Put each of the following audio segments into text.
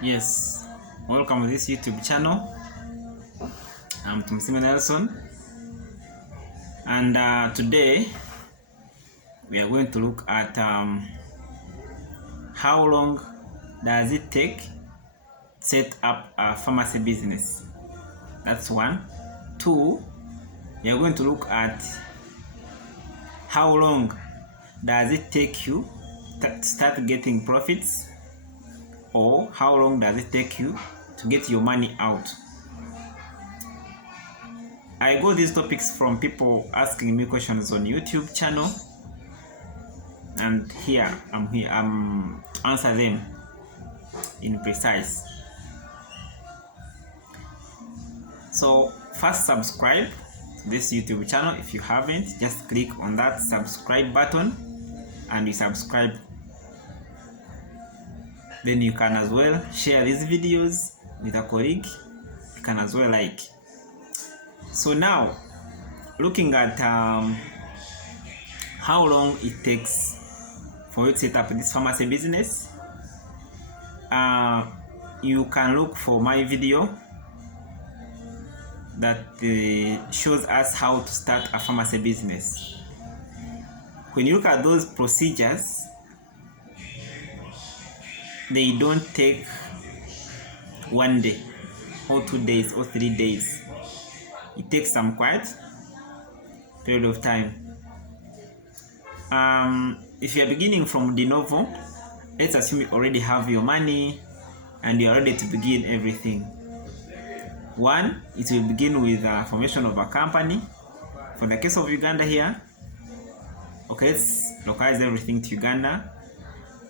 Yes, welcome to this YouTube channel. I'm Tumsime Nelson, and today we are going to look at how long does it take to set up a pharmacy business. That's one. Two, we are going to look at how long does it take you to start getting profits, or how long does it take you to get your money out. I got these topics from people asking me questions on YouTube channel, and I'm answer them in precise. So first, subscribe to this YouTube channel. If you haven't, just click on that subscribe button and you subscribe. Then you can as well share these videos with a colleague. You can as well like. So now, looking at how long it takes for you to set up this pharmacy business, you can look for my video that shows us how to start a pharmacy business. When you look at those procedures, they don't take 1 day or 2 days or 3 days. It takes some quite period of time. If you are beginning from de novo, let's assume you already have your money and you are ready to begin everything. One, it will begin with the formation of a company. For the case of Uganda here, okay, let's localize everything to Uganda.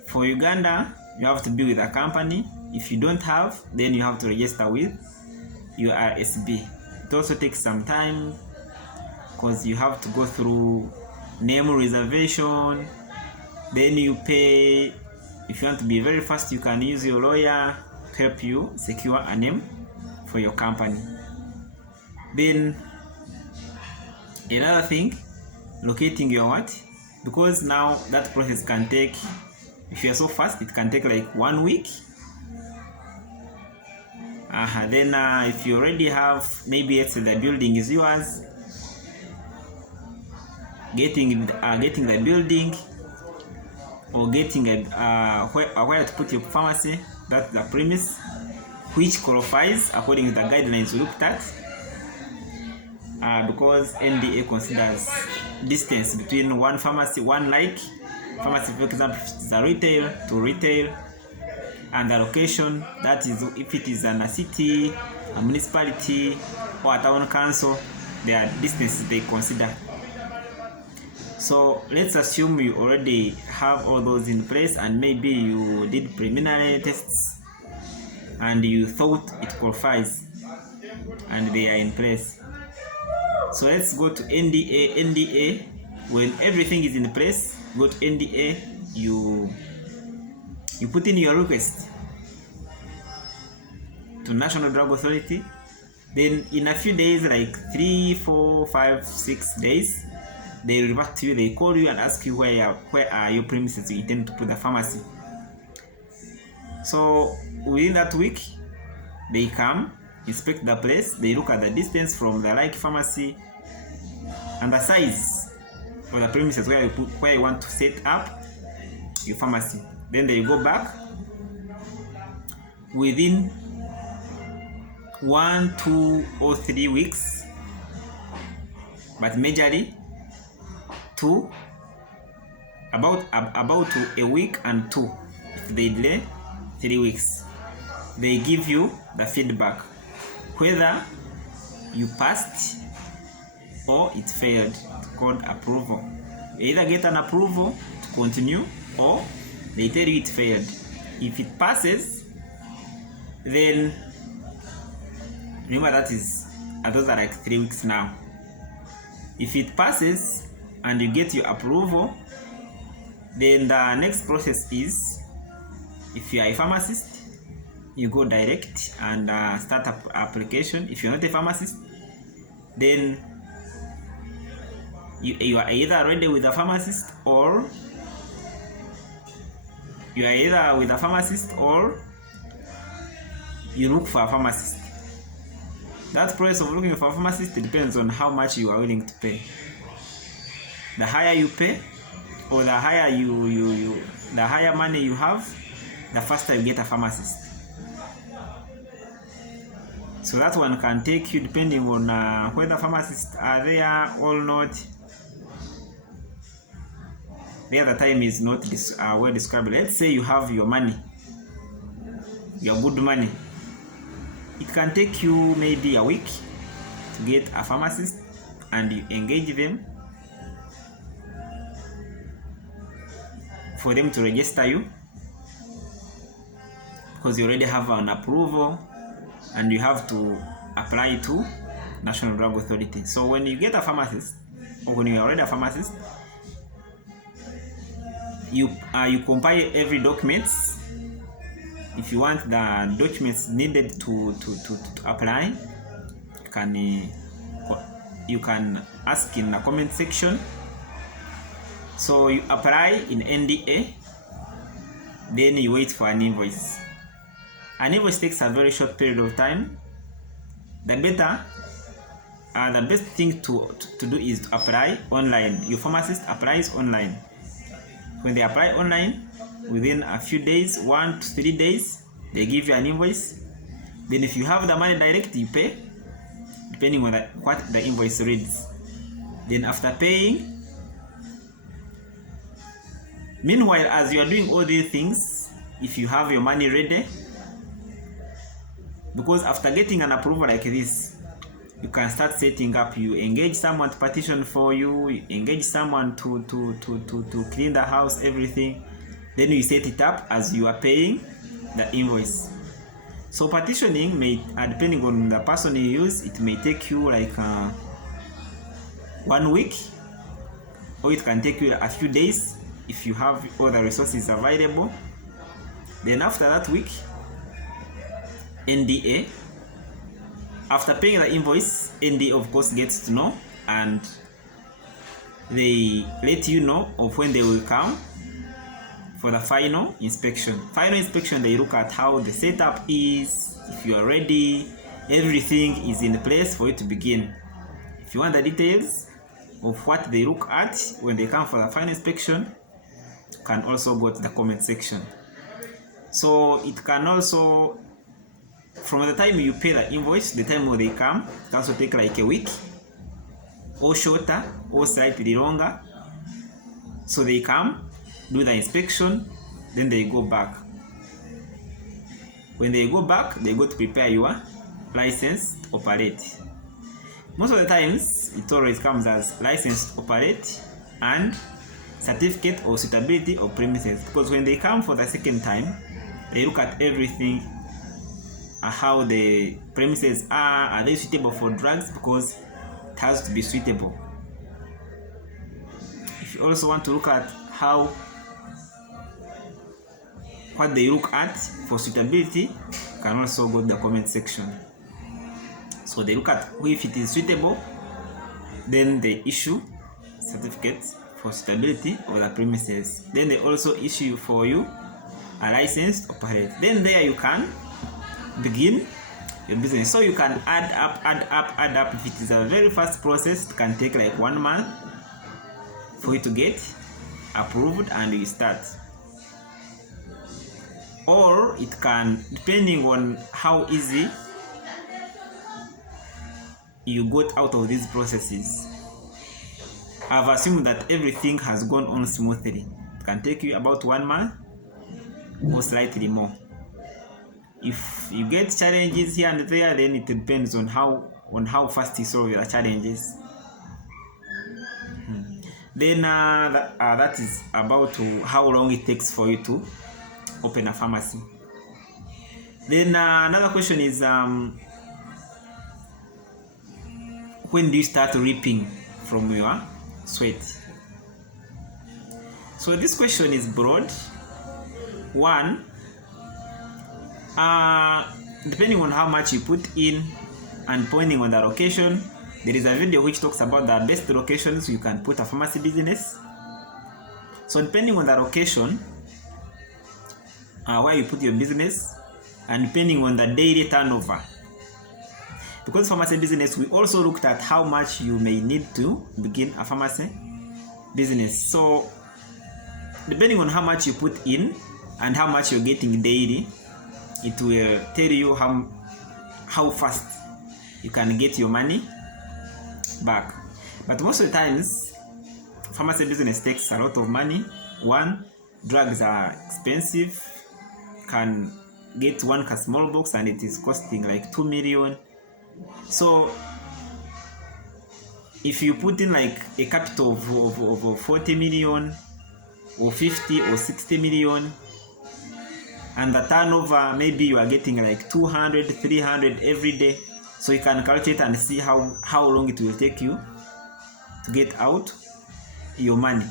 For Uganda, you have to be with a company. If you don't have, then you have to register with your RSB. It also takes some time because you have to go through name reservation. Then you pay. If you want to be very fast, you can use your lawyer to help you secure a name for your company. Then another thing, locating your what? Because now that process can take, if you are so fast, it can take like 1 week. Then if you already have, maybe the building is yours, getting the building or getting where to put your pharmacy, that's the premise, which qualifies according to the guidelines we looked at, because NDA considers distance between one pharmacy, pharmacy, for example, is a retail to retail, and the location, that is if it is in a city, a municipality, or a town council, there are distances they consider. So let's assume you already have all those in place, and maybe you did preliminary tests and you thought it qualifies and they are in place. So let's go to NDA. When everything is in place, go to NDA, you put in your request to National Drug Authority. Then in a few days, like 3, 4, 5, 6 days, they revert to you, they call you and ask you where are your premises you intend to put the pharmacy. So within that week, they come, inspect the place, they look at the distance from the like pharmacy and the size of the premises where you want to set up your pharmacy. Then they go back within 1, 2, or 3 weeks, but majorly about a week and 2. If they delay 3 weeks, they give you the feedback whether you passed or it failed. It's called approval. You either get an approval to continue, or they tell you it failed. If it passes, then remember that is, those are like 3 weeks now. If it passes and you get your approval, then the next process is, if you are a pharmacist, you go direct and start up application. If you're not a pharmacist, then you are either ready with a pharmacist, or you look for a pharmacist. That process of looking for a pharmacist depends on how much you are willing to pay. The higher you pay, or the higher the higher money you have, the faster you get a pharmacist. So that one can take you depending on whether pharmacists are there or not. The other time is not well described. Let's say you have your money, your good money. It can take you maybe a week to get a pharmacist, and you engage them for them to register you, because you already have an approval and you have to apply to National Drug Authority. So when you get a pharmacist, or when you are already a pharmacist, you compile every documents. If you want the documents needed to apply, you can ask in the comment section. So you apply in NDA, then you wait for an invoice. An invoice takes a very short period of time. The best thing to do is to apply online. Your pharmacist applies online. When they apply online, within a few days, 1 to 3 days, they give you an invoice. Then if you have the money direct, you pay, depending on what the invoice reads. Then after paying, meanwhile, as you are doing all these things, if you have your money ready, because after getting an approval like this, you can start setting up. You engage someone to petition for you, you engage someone to clean the house, everything. Then you set it up as you are paying the invoice. So petitioning may, depending on the person you use, it may take you like 1 week, or it can take you a few days if you have all the resources available. Then after that week, NDA, after paying the invoice, NDA of course gets to know, and they let you know of when they will come for the final inspection. Final inspection, they look at how the setup is, if you are ready, everything is in place for you to begin. If you want the details of what they look at when they come for the final inspection, you can also go to the comment section. So it can also, from the time you pay the invoice, the time when they come, it also take like a week, or shorter, or slightly longer. So they come, do the inspection, then they go back. When they go back, they go to prepare your license to operate. Most of the times, it always comes as license to operate and certificate of suitability of premises, because when they come for the second time, they look at everything, how the premises are they suitable for drugs, because it has to be suitable. If you also want to look at what they look at for suitability, you can also go to the comment section. So they look at if it is suitable, then they issue certificates for suitability of the premises. Then they also issue for you a license to operate. Then there you can begin your business. So you can add up. If it is a very fast process, it can take like 1 month for you to get approved and you start. Or it can, depending on how easy you got out of these processes. I've assumed that everything has gone on smoothly. It can take you about 1 month or slightly more. If you get challenges here and there, then it depends on how fast you solve your challenges. Then that is about how long it takes for you to open a pharmacy. Then another question is, when do you start reaping from your sweat? So this question is broad. One, depending on how much you put in and depending on the location, there is a video which talks about the best locations you can put a pharmacy business. So depending on the location where you put your business, and depending on the daily turnover. Because pharmacy business, we also looked at how much you may need to begin a pharmacy business. So depending on how much you put in and how much you're getting daily, it will tell you how fast you can get your money back. But most of the times, pharmacy business takes a lot of money. One, drugs are expensive. Can get one small box and it is costing like 2 million. So if you put in like a capital of 40 million or 50 or 60 million, and the turnover, maybe you are getting like 200, 300 every day, so you can calculate and see how long it will take you to get out your money.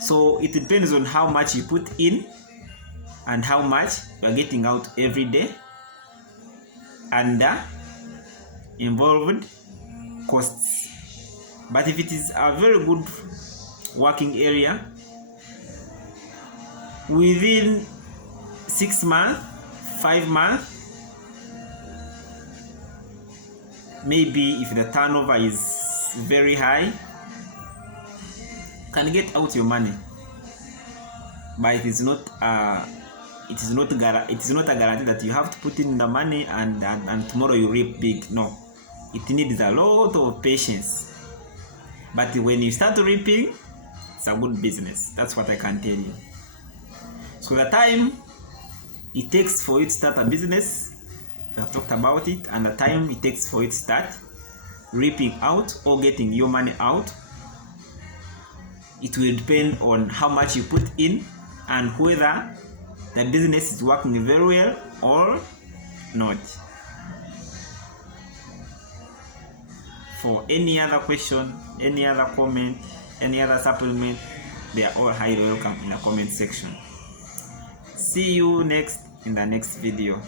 So it depends on how much you put in and how much you are getting out every day, and the involved costs. But if it is a very good working area, within 6 months, 5 months, maybe if the turnover is very high, can get out your money. But it is not a guarantee that you have to put in the money and tomorrow you reap big. No, it needs a lot of patience. But when you start reaping, it's a good business. That's what I can tell you. So the time it takes for you to start a business, we have talked about it, and the time it takes for you to start reaping out or getting your money out, it will depend on how much you put in and whether the business is working very well or not. For any other question, any other comment, any other supplement, they are all highly welcome in the comment section. See you next in the next video.